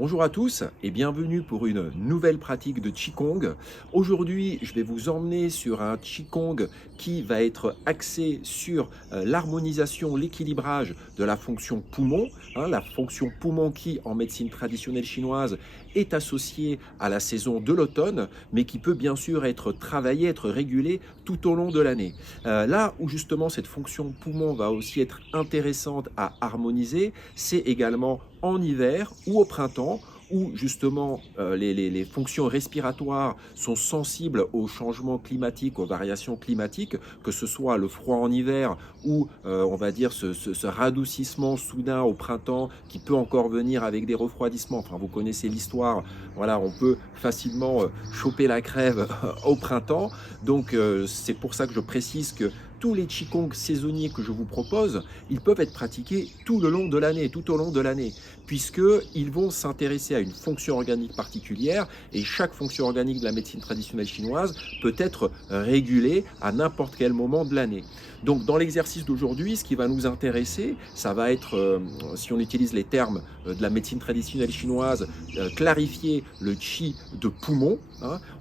Bonjour à tous et bienvenue pour une nouvelle pratique de Qigong. Aujourd'hui, je vais vous emmener sur un Qigong qui va être axé sur l'harmonisation, l'équilibrage de la fonction poumon. La fonction poumon qui, en médecine traditionnelle chinoise, est associée à la saison de l'automne, mais qui peut bien sûr être travaillée, être régulée tout au long de l'année. Là où justement cette fonction poumon va aussi être intéressante à harmoniser, c'est également en hiver ou au printemps, où justement les fonctions respiratoires sont sensibles aux changements climatiques, aux variations climatiques, que ce soit le froid en hiver ou on va dire ce radoucissement soudain au printemps qui peut encore venir avec des refroidissements. Enfin, vous connaissez l'histoire, voilà, on peut facilement choper la crève au printemps. Donc c'est pour ça que je précise que tous les Qigong saisonniers que je vous propose, ils peuvent être pratiqués tout le long de l'année, tout au long de l'année, puisqu'ils vont s'intéresser à une fonction organique particulière, et chaque fonction organique de la médecine traditionnelle chinoise peut être régulée à n'importe quel moment de l'année. Donc dans l'exercice d'aujourd'hui, ce qui va nous intéresser, ça va être, si on utilise les termes de la médecine traditionnelle chinoise, clarifier le qi de poumon.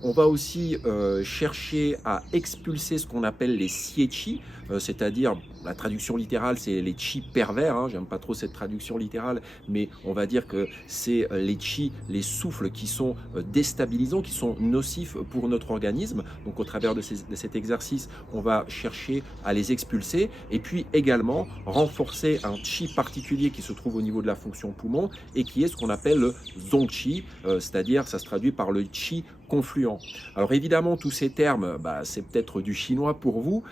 On va aussi chercher à expulser ce qu'on appelle les xie qi, c'est-à-dire la traduction littérale, c'est les chi pervers. J'aime pas trop cette traduction littérale, mais on va dire que c'est les chi, les souffles qui sont déstabilisants, qui sont nocifs pour notre organisme. Donc au travers de cet exercice, on va chercher à les expulser et puis également renforcer un chi particulier qui se trouve au niveau de la fonction poumon et qui est ce qu'on appelle le zongqi, c'est-à-dire ça se traduit par le chi confluent. Alors évidemment, tous ces termes, c'est peut-être du chinois pour vous,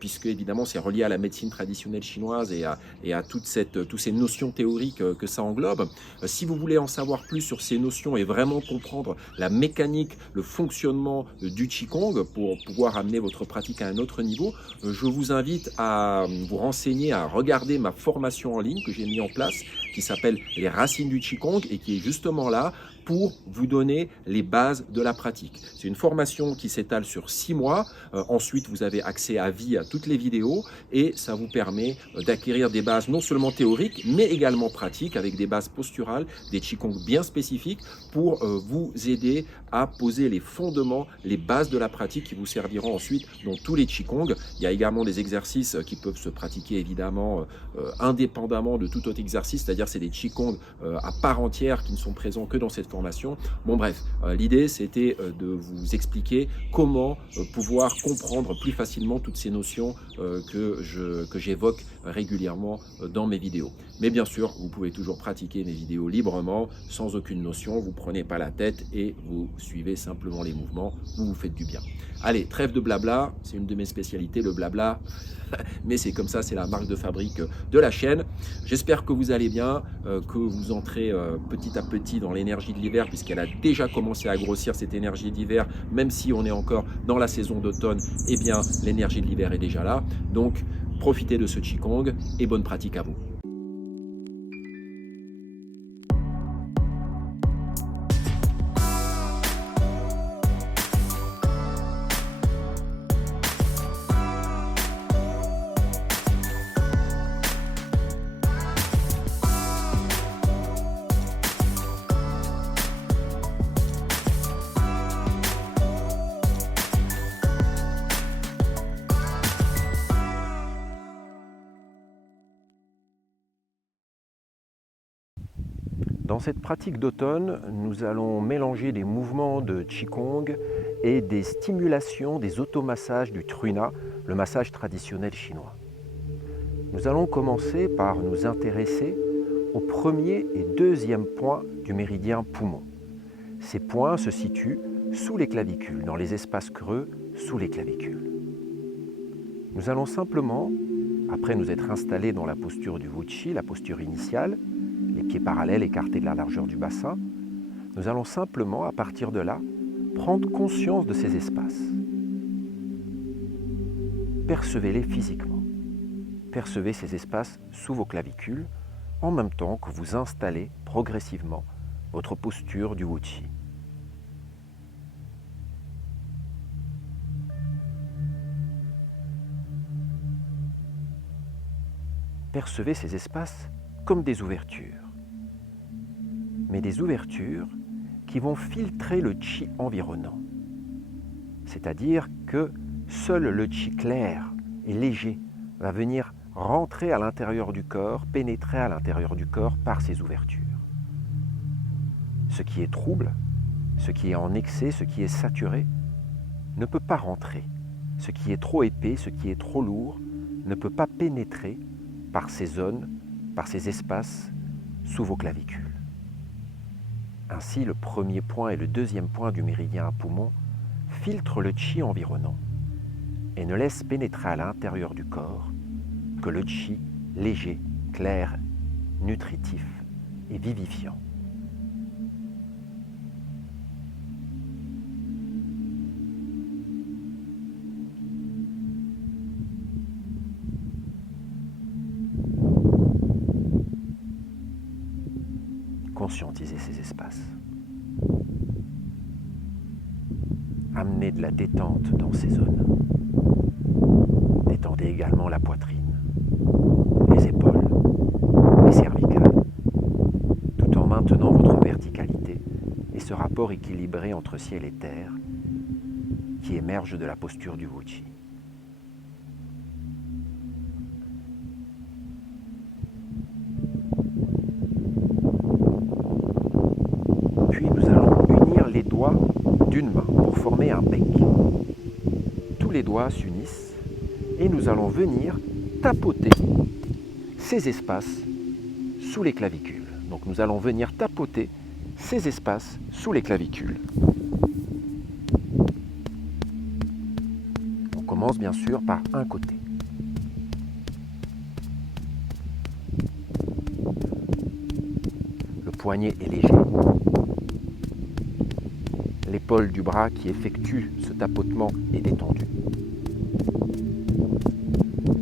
puisque évidemment c'est relié à la médecine traditionnelle chinoise et à toutes ces notions théoriques que ça englobe. Si vous voulez en savoir plus sur ces notions et vraiment comprendre la mécanique, le fonctionnement du Qigong pour pouvoir amener votre pratique à un autre niveau, je vous invite à vous renseigner, à regarder ma formation en ligne que j'ai mis en place, qui s'appelle Les Racines du Qigong et qui est justement là pour vous donner les bases de la pratique. C'est une formation qui s'étale sur 6 mois. Ensuite, vous avez accès à vie à toutes les vidéos et ça vous permet d'acquérir des bases non seulement théoriques, mais également pratiques avec des bases posturales, des Qigong bien spécifiques pour vous aider à poser les fondements, les bases de la pratique qui vous serviront ensuite dans tous les Qigong. Il y a également des exercices qui peuvent se pratiquer évidemment indépendamment de tout autre exercice, c'est-à-dire c'est des Qigong à part entière qui ne sont présents que dans cette formation. Bon bref, l'idée c'était de vous expliquer comment pouvoir comprendre plus facilement toutes ces notions que j'évoque régulièrement dans mes vidéos. Mais bien sûr, vous pouvez toujours pratiquer mes vidéos librement, sans aucune notion, vous ne prenez pas la tête et vous suivez simplement les mouvements, vous vous faites du bien. Allez, trêve de blabla, c'est une de mes spécialités, le blabla, mais c'est comme ça, c'est la marque de fabrique de la chaîne. J'espère que vous allez bien, que vous entrez petit à petit dans l'énergie de l'hiver, puisqu'elle a déjà commencé à grossir cette énergie d'hiver, même si on est encore dans la saison d'automne, eh bien l'énergie de l'hiver est déjà là. Donc profitez de ce Qigong et bonne pratique à vous. Dans cette pratique d'automne, nous allons mélanger des mouvements de Qigong et des stimulations des automassages du Truna, le massage traditionnel chinois. Nous allons commencer par nous intéresser au premier et deuxième point du méridien poumon. Ces points se situent sous les clavicules, dans les espaces creux sous les clavicules. Nous allons simplement, après nous être installés dans la posture du Wuqi, la posture initiale, les pieds parallèles écartés de la largeur du bassin, nous allons simplement, à partir de là, prendre conscience de ces espaces. Percevez-les physiquement. Percevez ces espaces sous vos clavicules, en même temps que vous installez progressivement votre posture du Wuqi. Percevez ces espaces comme des ouvertures. mais des ouvertures qui vont filtrer le chi environnant. C'est-à-dire que seul le chi clair et léger va venir rentrer à l'intérieur du corps, pénétrer à l'intérieur du corps par ces ouvertures. Ce qui est trouble, ce qui est en excès, ce qui est saturé, ne peut pas rentrer. Ce qui est trop épais, ce qui est trop lourd, ne peut pas pénétrer par ces zones, par ces espaces sous vos clavicules. Ainsi, le premier point et le deuxième point du méridien à poumon filtrent le chi environnant et ne laissent pénétrer à l'intérieur du corps que le chi léger, clair, nutritif et vivifiant. Conscientisez ces espaces. Amenez de la détente dans ces zones. Détendez également la poitrine, les épaules, les cervicales, tout en maintenant votre verticalité et ce rapport équilibré entre ciel et terre qui émerge de la posture du Wuchi. Puis nous allons unir les doigts d'une main pour former un bec. Tous les doigts s'unissent et nous allons venir tapoter ces espaces sous les clavicules. Donc nous allons venir tapoter ces espaces sous les clavicules. On commence bien sûr par un côté. Le poignet est léger. L'épaule du bras qui effectue ce tapotement est détendue.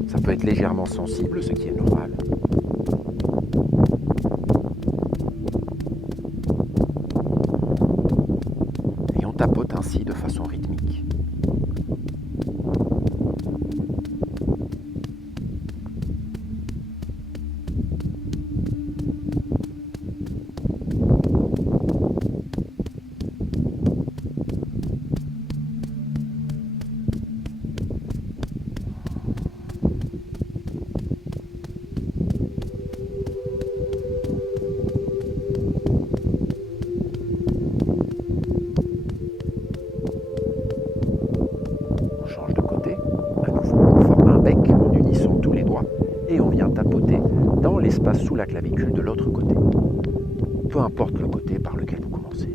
Ça peut être légèrement sensible, ce qui est normal. Et on tapote ainsi de façon rythmique. L'espace sous la clavicule de l'autre côté, peu importe le côté par lequel vous commencez.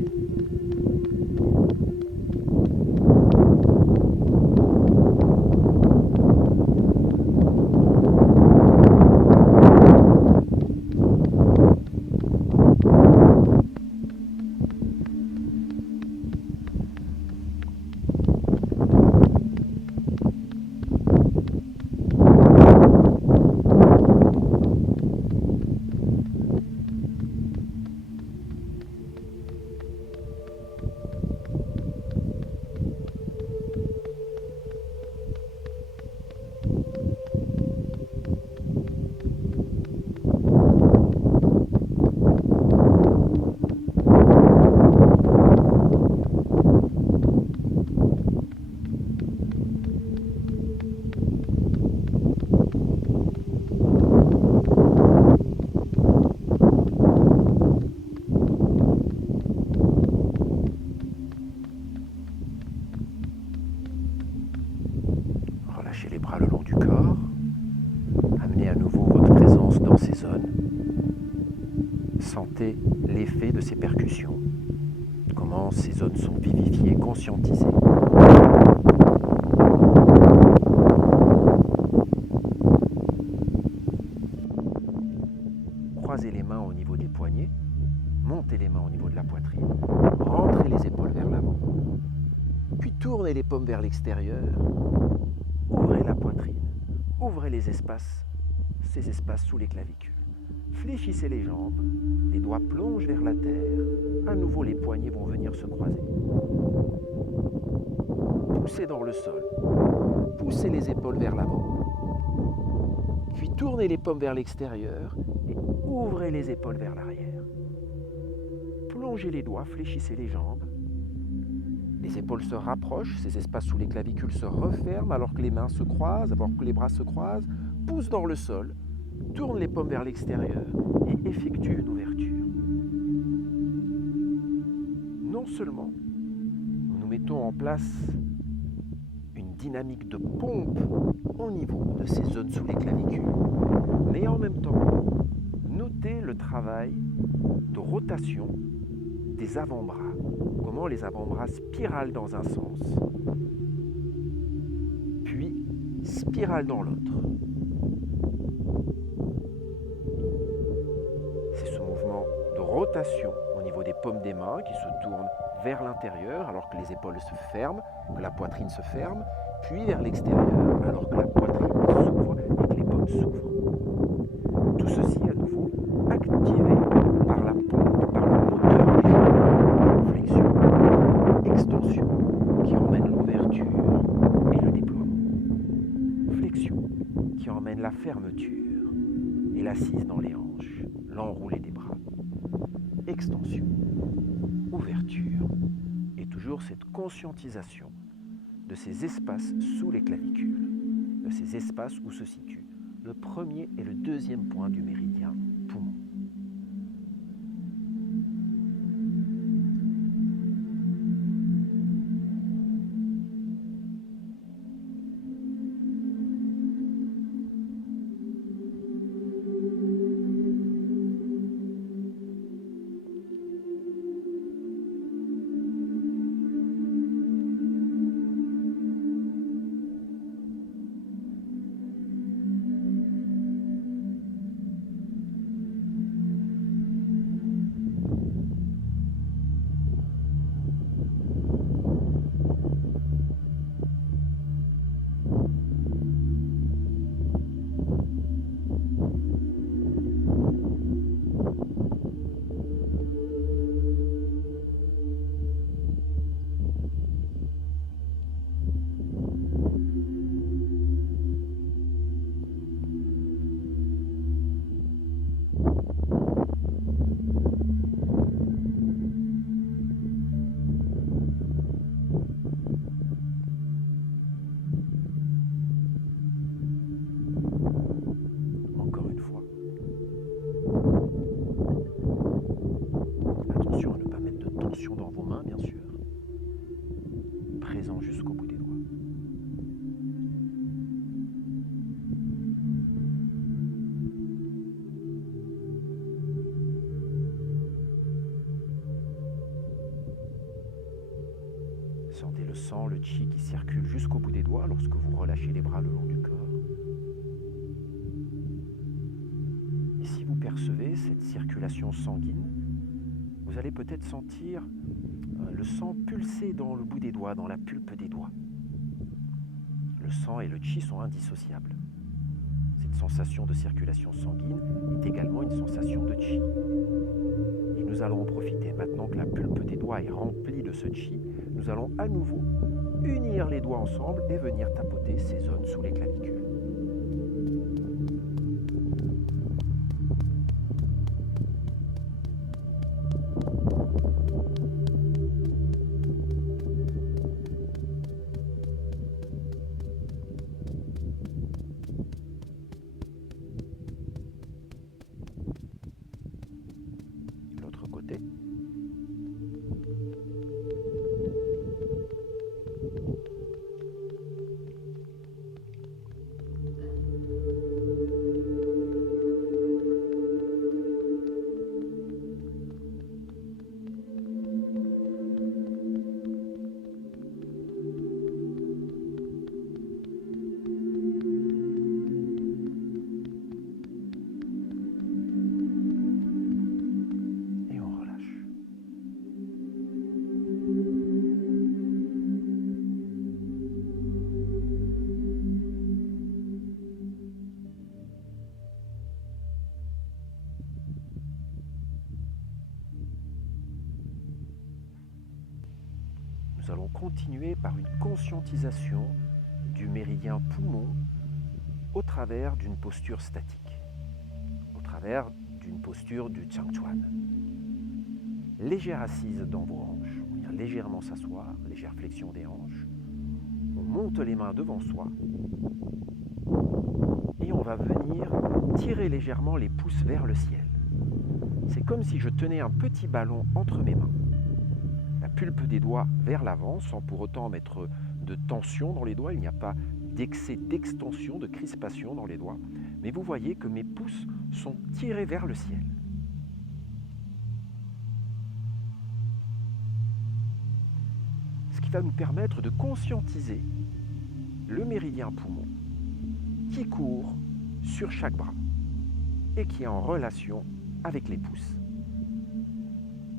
Relâchez les bras le long du corps. Amenez à nouveau votre présence dans ces zones. Sentez l'effet de ces percussions. Comment ces zones sont vivifiées, conscientisées. Croisez les mains au niveau des poignets. Montez les mains au niveau de la poitrine. Rentrez les épaules vers l'avant. Puis tournez les paumes vers l'extérieur. Ouvrez la poitrine, ouvrez les espaces, ces espaces sous les clavicules. Fléchissez les jambes, les doigts plongent vers la terre. À nouveau, les poignets vont venir se croiser. Poussez dans le sol, poussez les épaules vers l'avant. Puis tournez les paumes vers l'extérieur et ouvrez les épaules vers l'arrière. Allongez les doigts, fléchissez les jambes. Les épaules se rapprochent, ces espaces sous les clavicules se referment alors que les mains se croisent, alors que les bras se croisent. Pousse dans le sol, tourne les paumes vers l'extérieur et effectue une ouverture. Non seulement nous mettons en place une dynamique de pompe au niveau de ces zones sous les clavicules, mais en même temps, notez le travail de rotation des avant-bras. Comment les avant-bras spiralent dans un sens, puis spiralent dans l'autre. C'est ce mouvement de rotation au niveau des paumes des mains qui se tournent vers l'intérieur alors que les épaules se ferment, que la poitrine se ferme, puis vers l'extérieur alors que la poitrine s'ouvre et que les paumes s'ouvrent. Tout ceci à nouveau activé par la pompe, par le moteur des jambes. Flexion, extension qui emmène l'ouverture et le déploiement. Flexion qui emmène la fermeture et l'assise dans les hanches, l'enroulé des bras. Extension, ouverture et toujours cette conscientisation de ces espaces sous les clavicules, de ces espaces où se situent le premier et le deuxième point du méridien poumon. Encore une fois. Attention à ne pas mettre de tension dans vos mains, bien sûr. Présent jusqu'au bout des doigts. Sentez le sang, le chi qui circule jusqu'au bout des doigts lorsque vous relâchez les bras le long du corps. Et si vous percevez cette circulation sanguine, vous allez peut-être sentir le sang pulser dans le bout des doigts, dans la pulpe des doigts. Le sang et le chi sont indissociables. Cette sensation de circulation sanguine est également une sensation de chi. Et nous allons en profiter. Maintenant que la pulpe des doigts est remplie de ce chi, nous allons à nouveau unir les doigts ensemble et venir tapoter ces zones sous les clavicules. L'autre côté. Nous allons continuer par une conscientisation du méridien poumon au travers d'une posture statique, au travers d'une posture du Changchuan. Légère assise dans vos hanches. On vient légèrement s'asseoir, légère flexion des hanches. On monte les mains devant soi. Et on va venir tirer légèrement les pouces vers le ciel. C'est comme si je tenais un petit ballon entre mes mains. La pulpe des doigts vers l'avant, sans pour autant mettre de tension dans les doigts. Il n'y a pas d'excès d'extension, de crispation dans les doigts. Mais vous voyez que mes pouces sont tirés vers le ciel. Ce qui va nous permettre de conscientiser le méridien poumon qui court sur chaque bras et qui est en relation avec les pouces.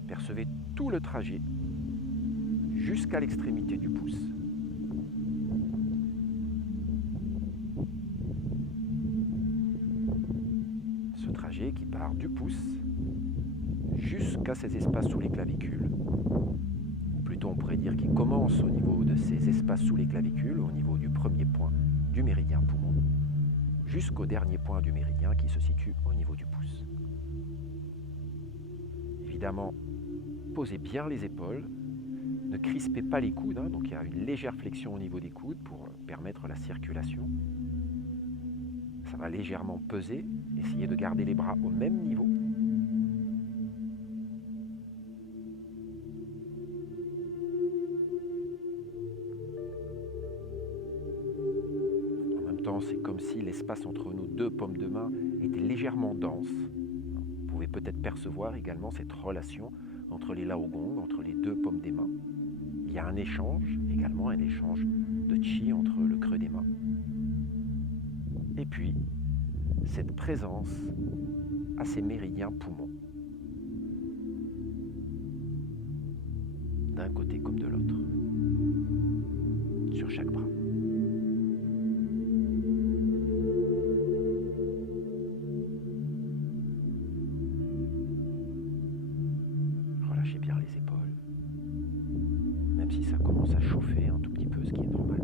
Percevez tout le trajet jusqu'à l'extrémité du pouce. Ce trajet qui part du pouce jusqu'à ces espaces sous les clavicules. Ou plutôt on pourrait dire qu'il commence au niveau de ces espaces sous les clavicules, au niveau du premier point du méridien poumon, jusqu'au dernier point du méridien qui se situe au niveau du pouce. Évidemment, posez bien les épaules, ne crispez pas les coudes, donc il y a une légère flexion au niveau des coudes pour permettre la circulation. Ça va légèrement peser, essayez de garder les bras au même niveau. En même temps, c'est comme si l'espace entre nos deux paumes de main était légèrement dense. Vous pouvez peut-être percevoir également cette relation entre les laogong, entre les deux paumes des mains. Il y a un échange, également un échange de chi entre le creux des mains. Et puis, cette présence à ces méridiens poumons, d'un côté comme de l'autre, sur chaque bras. Relâchez bien les épaules, même si ça commence à chauffer un tout petit peu, ce qui est normal.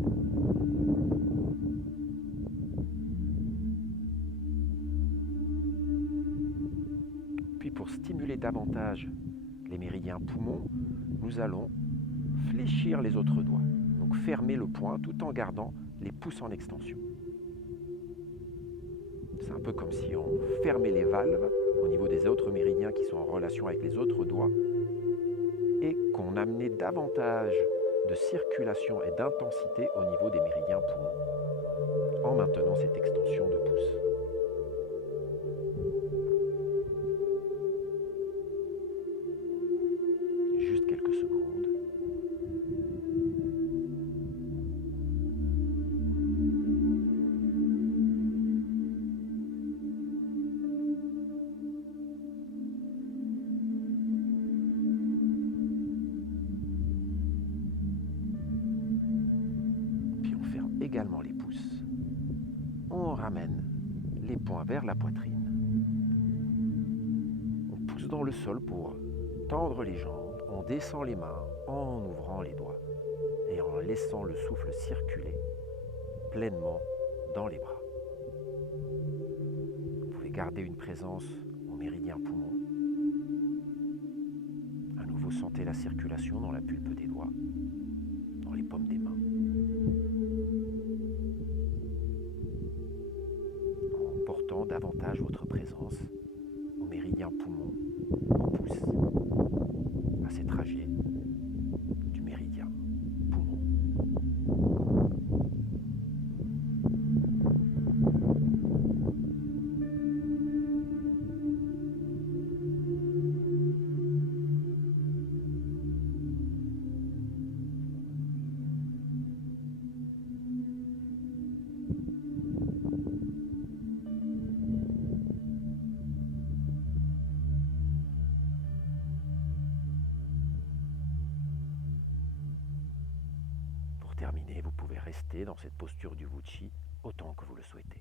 Puis pour stimuler davantage les méridiens poumons, nous allons fléchir les autres doigts. Donc fermer le poing tout en gardant les pouces en extension. C'est un peu comme si on fermait les valves au niveau des autres méridiens qui sont en relation avec les autres doigts et qu'on amenait davantage de circulation et d'intensité au niveau des méridiens poumons en maintenant cette extension de pouce. Juste quelques secondes. Puis on ferme également les pouces. On ramène les poings vers la poitrine. On pousse dans le sol pour tendre les jambes. On descend les mains en ouvrant les doigts et en laissant le souffle circuler pleinement dans les bras. Vous pouvez garder une présence au méridien poumon. À nouveau, sentez la circulation dans la pulpe des doigts, dans les paumes des mains. En portant davantage votre présence au méridien poumon, au pouce, à ces trajets du méridien poumon. Pour terminer, vous pouvez rester dans cette posture du Wuchi autant que vous le souhaitez.